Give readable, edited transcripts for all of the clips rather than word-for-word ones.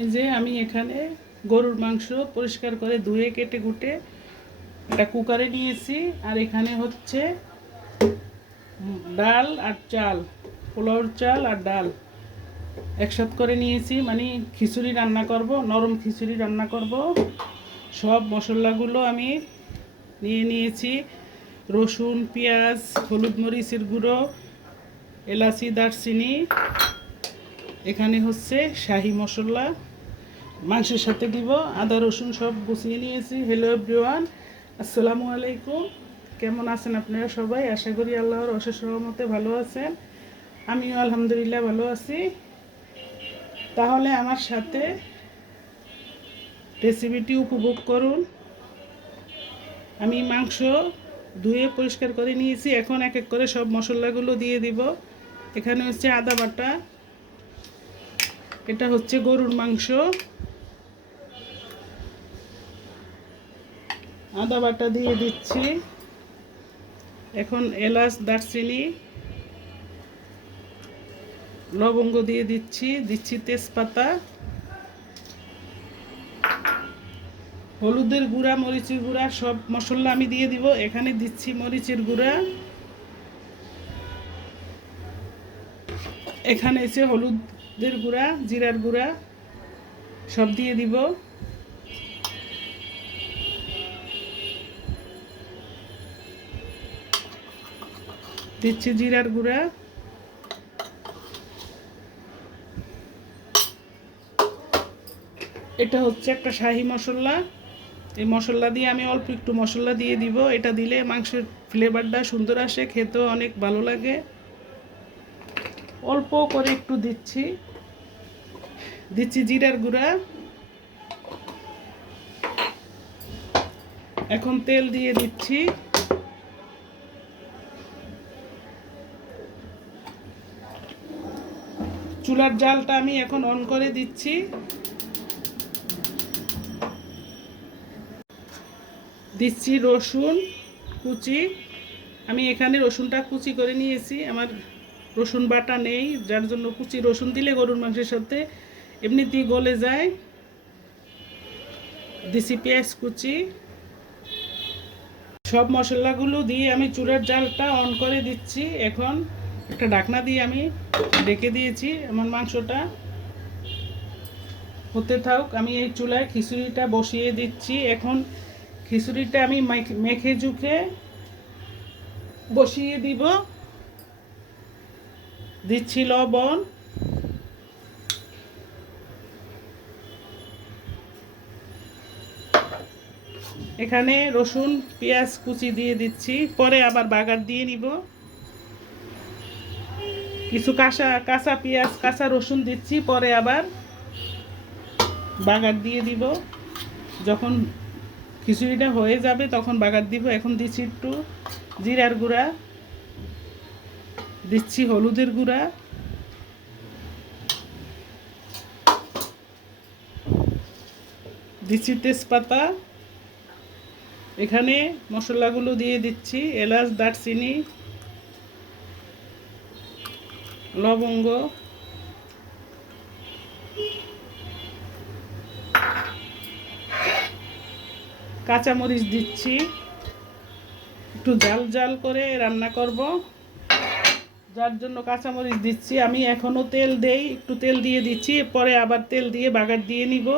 এই যে আমি এখানে গরুর মাংস পরিষ্কার করে ধুয়ে কেটে কুটে একটা কুকারে নিয়েছি। আর এখানে হচ্ছে ডাল আর চাল, পোলাওর চাল আর ডাল একসাথ করে নিয়েছি, মানে খিচুড়ি রান্না করব, নরম খিচুড়ি রান্না করব। সব মশলাগুলো আমি নিয়ে নিয়েছি। রসুন, পেঁয়াজ, হলুদ মরিচের গুঁড়ো, এলাচি, দারচিনি, এখানে হচ্ছে শাহি মশলা মাংসের সাথে দিব, আদা রসুন সব গুছিয়ে নিয়েছি। হ্যালো এভরিওয়ান, আসসালামু আলাইকুম। কেমন আছেন আপনারা সবাই? আশা করি আল্লাহর অশেষ রহমতে ভালো আছেন। আমিও আলহামদুলিল্লাহ ভালো আছি। তাহলে আমার সাথে রেসিপিটি উপভোগ করুন। আমি মাংস ধুয়ে পরিষ্কার করে নিয়েছি, এখন এক এক করে সব মশলাগুলো দিয়ে দিব। এখানে হচ্ছে আদা বাটা, এটা হচ্ছে গরুর মাংস, আদা বাটা দিয়ে দিচ্ছি। এখন এলাচ, দারচিনি, লবঙ্গ দিয়ে দিচ্ছি তেজপাতা, হলুদের গুঁড়া, মরিচের গুঁড়া, সব মশলা আমি দিয়ে দিব। এখানে দিচ্ছি মরিচের গুঁড়া, এখানে এসে হলুদের গুঁড়া, জিরার গুঁড়া সব দিয়ে দিব। দিচ্ছি জিরার গুঁড়া, এটা হচ্ছে একটা শাহি মশলা। এই মশলা দিয়ে আমি অল্প একটু মশলা দিয়ে দিব, এটা দিলে মাংসের ফ্লেভারটা সুন্দর আসে, খেতেও অনেক ভালো লাগে। অল্প করে একটু দিচ্ছি জিরার গুঁড়া। এখন তেল দিয়ে দিচ্ছি। চুলার জালটা আমি এখন অন করে দিচ্ছি। দিচ্ছি রসুন কুচি, আমি এখানে রসুনটা কুচি করে নিয়েছি, আমার রসুন বাটা নেই, যার জন্য কুচি রসুন দিলে গরুর মাংসের সাথে এমনিতেই গলে যায়। দিচ্ছি পেঁয়াজ কুচি। সব মশলাগুলো দিয়ে আমি চুলার জালটা অন করে দিচ্ছি। এখন একটা ঢাকনা দিয়ে আমি ঢেকে দিয়েছি। আমার মাংসটা হতে থাক, আমি এই চুলায় খিচুড়িটা বসিয়ে দিচ্ছি। এখন খিচুড়িটা আমি মেখে ঝুঁকে বসিয়ে দিব। দিচ্ছি লবণ, এখানে রসুন পেঁয়াজ কুচি দিয়ে দিচ্ছি, পরে আবার বাগার দিয়ে নিব। কিছু কাঁচা পেঁয়াজ কাঁচা রসুন দিচ্ছি, পরে আবার বাগার দিয়ে দিব। যখন খিচুড়িটা হয়ে যাবে তখন বাগার দিব। এখন দিচ্ছি একটু জিরার গুঁড়া, দিচ্ছি হলুদের গুঁড়া, দিচ্ছি তেজপাতা। এখানে মশলাগুলো দিয়ে দিচ্ছি, এলাচ, দারচিনি, লবঙ্গ, কাঁচামরিচ দিচ্ছি। একটু জাল জাল করে রান্না করব, যার জন্য কাঁচামরিচ দিচ্ছি। আমি এখনও তেল দেই, একটু তেল দিয়ে দিচ্ছি, পরে আবার তেল দিয়ে বাগার দিয়ে নিব।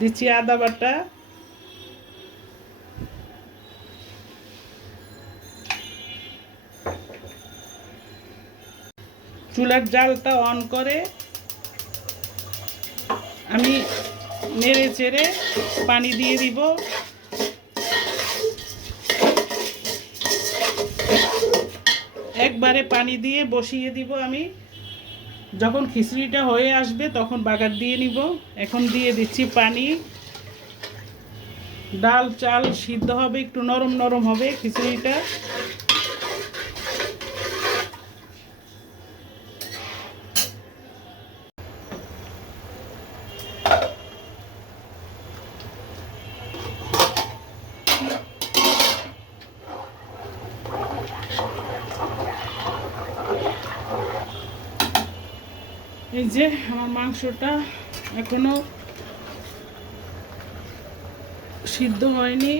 দিচ্ছি আদা বাটা, চুলার জালটা অন করে আমি নেড়ে চেড়ে পানি দিয়ে দিব। একবারে পানি দিয়ে বসিয়ে দিব আমি। যখন খিচুড়িটা হয়ে আসবে তখন বাগার দিয়ে নিব। এখন দিয়ে দিচ্ছি পানি। ডাল চাল সিদ্ধ হবে, একটু নরম নরম হবে খিচুড়িটা। এই যে আমার মাংসটা এখনো সিদ্ধ হয়নি,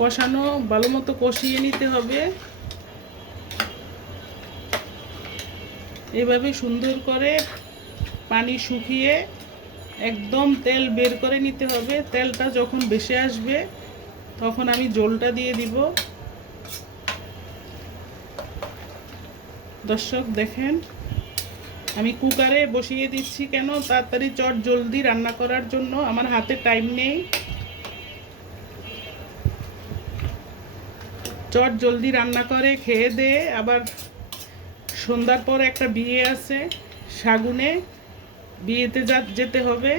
কষানো ভালো মতো কষিয়ে নিতে হবে। এভাবে সুন্দর করে পানি শুকিয়ে একদম তেল বের করে নিতে হবে। তেলটা যখন বেশি আসবে তখন আমি ঝোলটা দিয়ে দিব। দর্শক দেখেন, আমি কুকারে বসিয়ে দিচ্ছি কেন, তাড়াতাড়ি চট জলদি রান্না করার জন্য, আমার হাতে টাইম নেই। চট জলদি রান্না করে খেয়ে দিয়ে আবার সন্ধ্যার পর একটা বিয়ে আছে, শাগুনে বিয়েতে যেতে হবে,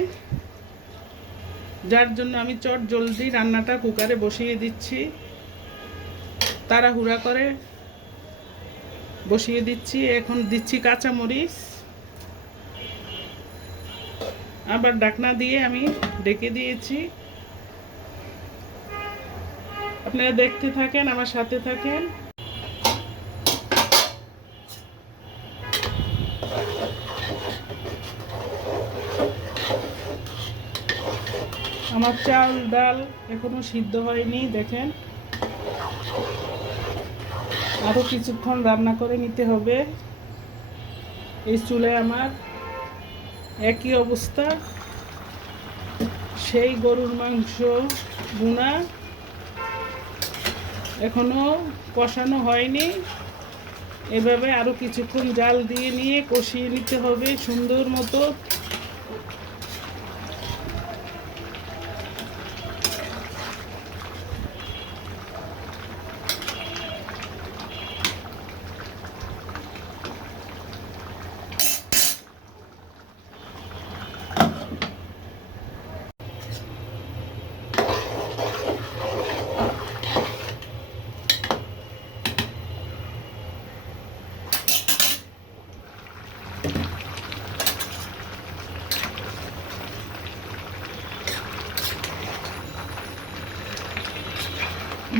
যার জন্য আমি চট জলদি রান্নাটা কুকারে বসিয়ে দিচ্ছি, তাড়াহুড়া করে বসিয়ে দিচ্ছি। এখন দিচ্ছি কাঁচামরিচ, আবার ঢাকনা দিয়ে আমি ঢেকে দিয়েছি। আপনারা দেখতে থাকেন, আমার সাথে থাকেন। আমার চাল ডাল এখনো সিদ্ধ হয়নি, দেখেন আরো কিছুক্ষণ রান্না করে নিতে হবে। এই চুলে আমার একই অবস্থা, সেই গরুর মাংস ভুনা এখনো কষানো হয়নি। এভাবে আরো কিছুক্ষণ জাল দিয়ে নিয়ে কষিয়ে নিতে হবে সুন্দর মতো।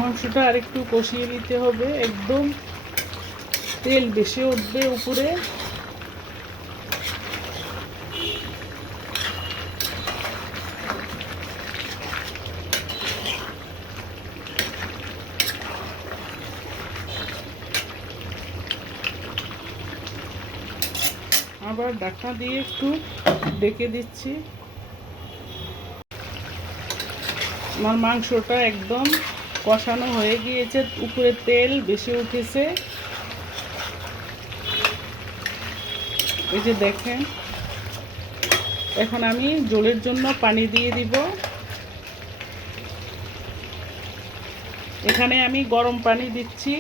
মাংসটা আরেকটু কষিয়ে নিতে হবে, একদম তেল বেশি উঠবে উপরে। আবার ঢাকনা দিয়ে একটু ঢেকে দিচ্ছি। আমার মাংসটা একদম কষানো হয়ে গিয়েছে, উপরে তেল বেশি উঠেছে, এই যে দেখেন। এখন আমি ঝোলের জন্য পানি দিয়ে দিব। এখানে আমি গরম পানি দিচ্ছি,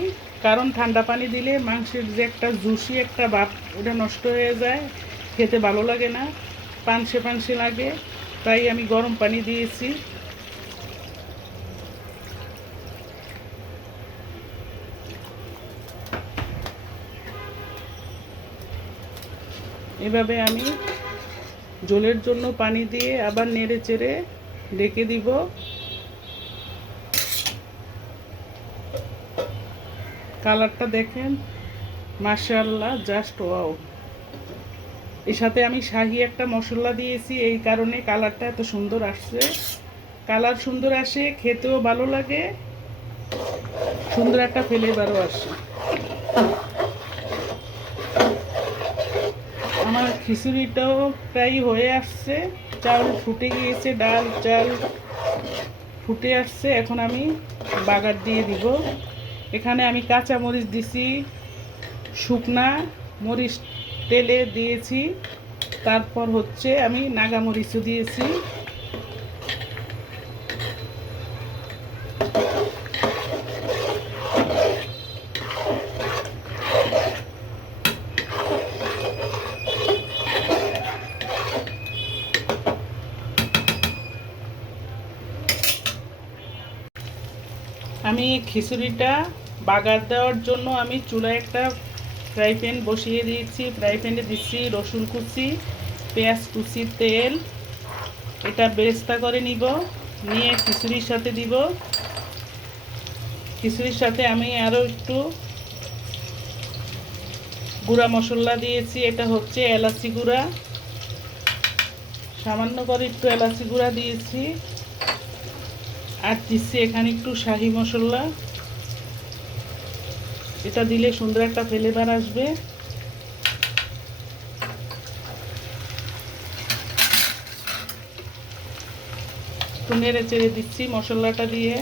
কারণ ঠান্ডা পানি দিলে মাংসের যে একটা জুসি একটা ভাব ওটা নষ্ট হয়ে যায়, খেতে ভালো লাগে না, পানসে পানসে লাগে, তাই আমি গরম পানি দিয়েছি। এভাবে আমি ঝোলের জন্য পানি দিয়ে আবার নেড়ে চেড়ে ঢেকে দিব। কালারটা দেখেন, মাশাআল্লাহ, জাস্ট ওয়াও। এর সাথে আমি শাহি একটা মশলা দিয়েছি, এই কারণে কালারটা এত সুন্দর আসছে। কালার সুন্দর আসে, খেতেও ভালো লাগে, সুন্দর একটা ফ্লেভারও আসে। আমার খিচুড়িটাও প্রায় হয়ে আসছে, চাল ফুটে গিয়েছে, ডাল চাল ফুটে আসছে। এখন আমি বাগার দিয়ে দিব। এখানে আমি কাঁচা মরিচ দিছি, শুকনা মরিচ তেলে দিয়েছি, তারপর হচ্ছে আমি নাগা মরিচও দিয়েছি। আমি খিচুড়িটা বাগার দেওয়ার জন্য আমি চুলায় একটা ফ্রাই প্যান বসিয়ে দিয়েছি। ফ্রাই প্যানে দিচ্ছি রসুন কুচি, পেঁয়াজ কুচি, তেল। এটা বেরেস্তা করে নিব, নিয়ে খিচুড়ির সাথে দিব। খিচুড়ির সাথে আমি আরও একটু গুঁড়া মশলা দিয়েছি, এটা হচ্ছে এলাচি গুঁড়া, সামান্য করে একটু এলাচি গুঁড়া দিয়েছি। আর দিচ্ছি এখানে একটু শাহি মশলা, এটা দিলে সুন্দর একটা ফ্লেভার আসবে। একটু নেড়ে চেড়ে দিচ্ছি মশলাটা দিয়ে।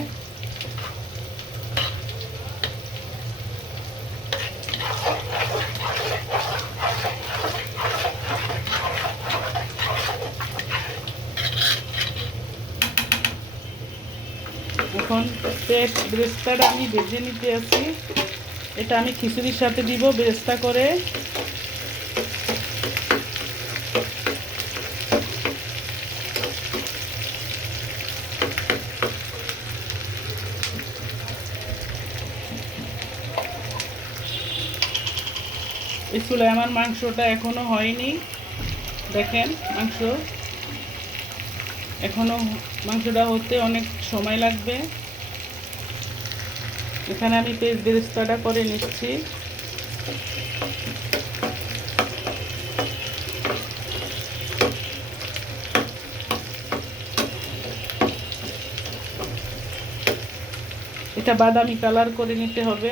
এখন বেরেস্তাটা আমি ভেজে নিতে আছি, এটা আমি খিচুড়ির সাথে দিব বেরেস্তা করে। এই চুলায় আমার মাংসটা এখনো হয়নি, দেখেন মাংসটা হতে অনেক সময় লাগবে। এখানে আমি পেঁয়াজ বেরেস্তাটা করে নিচ্ছি। এটা বাদামি কালার করে নিতে হবে।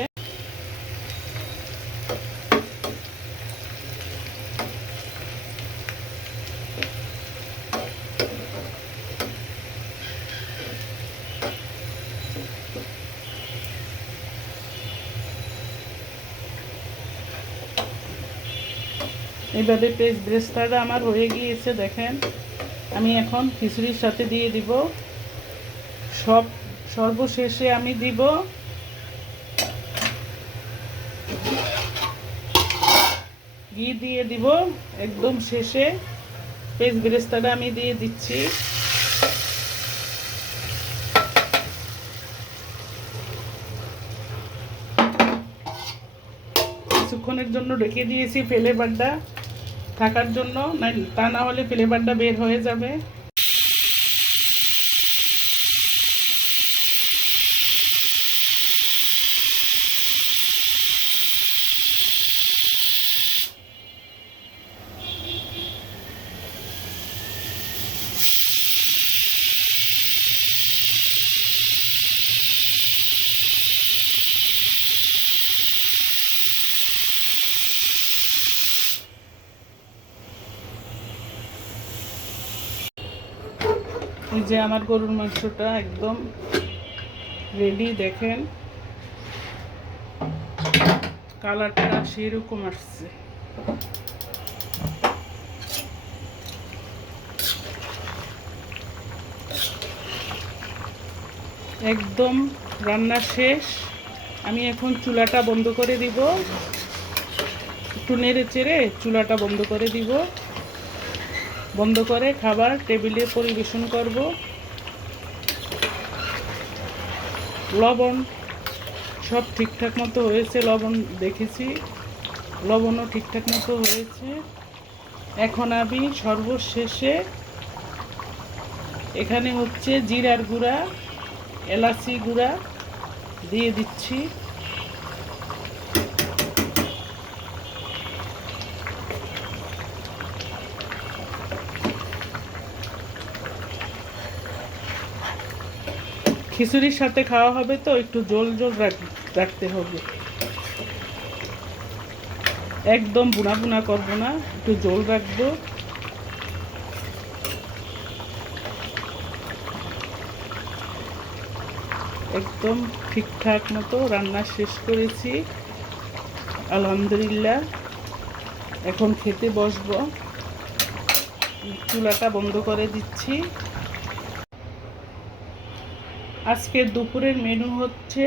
এইভাবে পেঁয়াজ বেরেস্তাটা আমার হয়ে গিয়েছে, দেখেন। আমি এখন খিচুড়ির সাথে দিয়ে দিব। সর্বশেষে আমি দিব ঘি দিয়ে দিব, একদম শেষে পেঁয়াজ বেরেস্তাটা আমি দিয়ে দিচ্ছি। কিছুক্ষণের জন্য রেখে দিয়েছি ফ্লেভারটা থাকার জন্য, তা না হলে ফ্লেভারটা বের হয়ে যাবে। এই যে আমার গরুর মাংসটা একদম রেডি, দেখেন কালারটা সেরকম আসছে। একদম রান্না শেষ। আমি এখন চুলাটা বন্ধ করে দিব, একটু নেড়ে চেড়ে চুলাটা বন্ধ করে দিব। বন্ধ করে খাবার টেবিলে পরিবেশন করব। লবণ সব ঠিকঠাক মতো হয়েছে, লবণ দেখেছি, লবণও ঠিকঠাক মতো হয়েছে। এখন আমি সর্বশেষে এখানে হচ্ছে জিরার গুঁড়া, এলাচি গুঁড়া দিয়ে দিচ্ছি। খিচুড়ির সাথে খাওয়া হবে তো একটু ঝোল ঝোল রাখতে হবে, একদম বুনা বুনা করবো না, একটু ঝোল রাখবো। একদম ঠিকঠাক মতো রান্না শেষ করেছি, আলহামদুলিল্লাহ। এখন খেতে বসবো, চুলাটা বন্ধ করে দিচ্ছি। আজকে দুপুরের মেনু হচ্ছে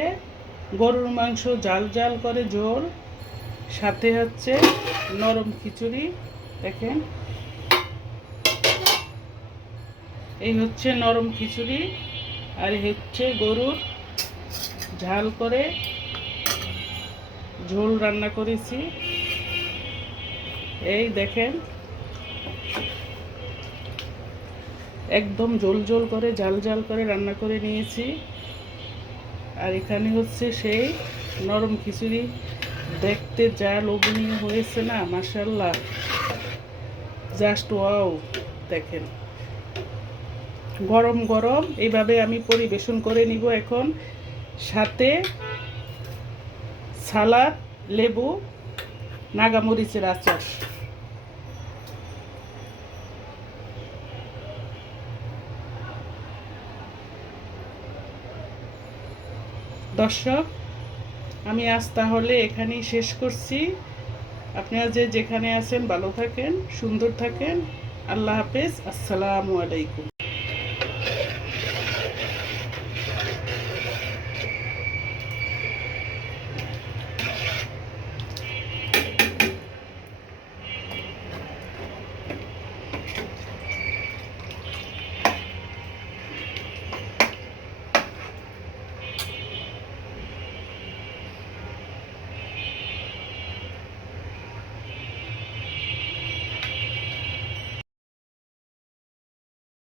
গরুর মাংস জাল জাল করে ঝোল, সাথে হচ্ছে নরম খিচুড়ি। দেখেন এই হচ্ছে নরম খিচুড়ি, আর হচ্ছে গরুর ঝাল করে ঝোল রান্না করেছি। এই দেখেন একদম ঝোল ঝোল করে ঝাল ঝাল করে রান্না করে নিয়েছি। আর এখানে হচ্ছে সেই নরম খিচুড়ি দেখতে যা লোভনীয় হয়েছে না, মাশাআল্লাহ, জাস্ট ওয়াও। দেখেন, গরম গরম এইভাবে আমি পরিবেশন করে নিব এখন, সাথে সালাদ, লেবু, নাগামরিচের আচার। দর্শক, আমি আজ তাহলে এখানেই শেষ করছি। আপনারা যে যেখানে আছেন ভালো থাকেন, সুন্দর থাকেন। আল্লাহ হাফেজ, আসসালামু আলাইকুম।